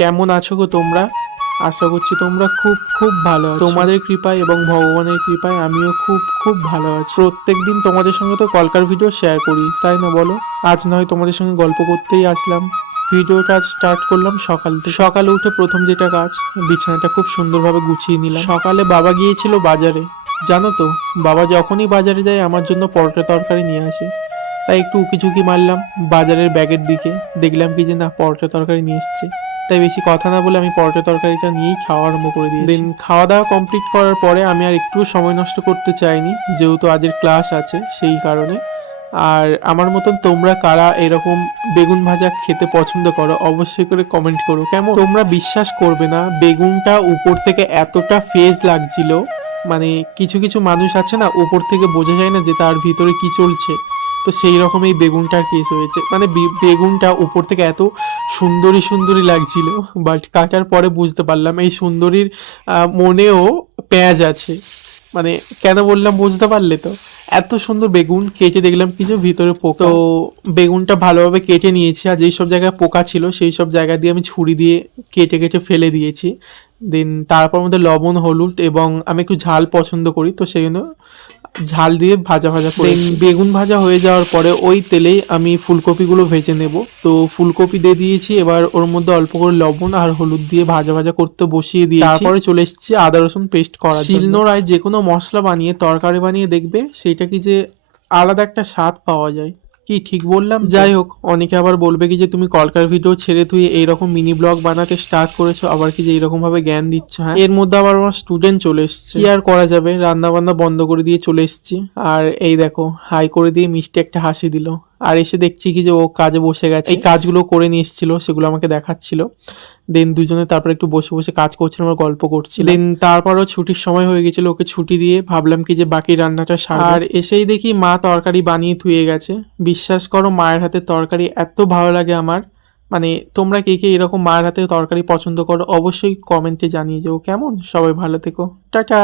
কেমন আছো গো তোমরা? আশা করছি তোমরা খুব খুব ভালো আছো। তোমাদের কৃপায় এবং ভগবানের কৃপায় আমিও খুব খুব ভালো আছি। প্রত্যেকদিন তোমাদের সঙ্গে তো কলকার ভিডিও শেয়ার করি, তাই না বলো? আজ নয় তোমাদের সঙ্গে গল্প করতেই আসলাম। ভিডিও কাজ স্টার্ট করলাম সকাল থেকে। সকালে উঠে প্রথম যেটা কাজ, বিছানাটা খুব সুন্দরভাবে গুছিয়ে নিলাম। সকালে বাবা গিয়েছিল বাজারে। জানো তো, বাবা যখনই বাজারে যায় আমার জন্য পরোটা তরকারি নিয়ে আসে। তাই একটু উকিঝুঁকি মারলাম বাজারের ব্যাগের দিকে, দেখলাম কি যে না, পরোটা তরকারি নিয়ে এসছে। তাই বেশি কথা না বলে আমি পরোটা তরকারিটা নিয়েই খাওয়া আরম্ভ করে দিয়েছি। দেন খাওয়া দাওয়া কমপ্লিট করার পরে আমি আর একটু সময় নষ্ট করতে চাইনি, যেহেতু আজের ক্লাস আছে সেই কারণে। আর আমার মতন তোমরা কারা এরকম বেগুন ভাজা খেতে পছন্দ করো অবশ্যই করে কমেন্ট করো। কেমন, তোমরা বিশ্বাস করবে না, বেগুনটা উপর থেকে এতটা ফ্রেশ লাগছিল। মানে কিছু কিছু মানুষ আছে না, উপর থেকে বোঝা যায় না যে তার ভিতরে কি চলছে, তো সেই রকম এই বেগুনটার কেস হয়েছে। মানে বেগুনটা উপর থেকে এত সুন্দরী সুন্দরী লাগছিল, বাট কাটার পরে বুঝতে পারলাম এই সুন্দরীর মনেও পেঁয়াজ আছে। মানে কেন বললাম বুঝতে পারলে তো? এত সুন্দর বেগুন কেটে দেখলাম কিছু ভিতরে পোকা। তো বেগুনটা ভালোভাবে কেটে নিয়েছি, আর যেই সব জায়গায় পোকা ছিল সেই সব জায়গা দিয়ে আমি ছুরি দিয়ে কেটে কেটে ফেলে দিয়েছি। দেন তারপর মধ্যে লবণ, হলুদ, এবং আমি একটু ঝাল পছন্দ করি, তো সেই জন্য ঝাল দিয়ে ভাজা ভাজা করে বেগুন ভাজা হয়ে যাওয়ার পরে ওই তেলেই আমি ফুলকপিগুলো ভেজে নেব। তো ফুলকপি দিয়ে দিয়েছি, এবার ওর মধ্যে অল্প করে লবণ আর হলুদ দিয়ে ভাজা ভাজা করতে বসিয়ে দিয়েছি। তারপরে চলে এসেছি আদা রসুন পেস্ট করা। শিলনোড়ায় যে কোনো মশলা বানিয়ে তরকারি বানিয়ে দেখবে, সেইটা কি যে আলাদা একটা স্বাদ পাওয়া যায়। কি ঠিক বললাম? যাই হোক, অনেকে আবার বলবে কি যে তুমি কলকার ভিডিও ছেড়ে তুই এইরকম মিনি ব্লগ বানাতে স্টার্ট করেছো, আবার কি যে এইরকম ভাবে জ্ঞান দিচ্ছ। হ্যাঁ, এর মধ্যে আবার আমার স্টুডেন্ট চলে এসছে, কি আর করা যাবে, রান্না বান্না বন্ধ করে দিয়ে চলে এসেছি। আর এই দেখো, হাই করে দিয়ে মিষ্টি একটা হাসি দিল। আর এসে দেখছি কি যে ও কাজে বসে গেছে, এই কাজগুলো করে নিয়ে এসেছিল, সেগুলো আমাকে দেখাচ্ছিল। দেন দুজনে তারপর একটু বসে বসে কাজ করছিলাম আর গল্প করছি। দেন তারপরও ছুটির সময় হয়ে গেছিল, ওকে ছুটি দিয়ে ভাবলাম কি যে বাকি রান্নাটা সারবো। আর এসেই দেখি মা তরকারি বানিয়ে ধুয়ে গেছে। বিশ্বাস করো, মায়ের হাতের তরকারি এত ভালো লাগে আমার। মানে তোমরা কে কে এরকম মায়ের হাতের তরকারি পছন্দ করো অবশ্যই কমেন্টে জানিয়ে যাও। কেমন, সবাই ভালো থেকো, টাটা।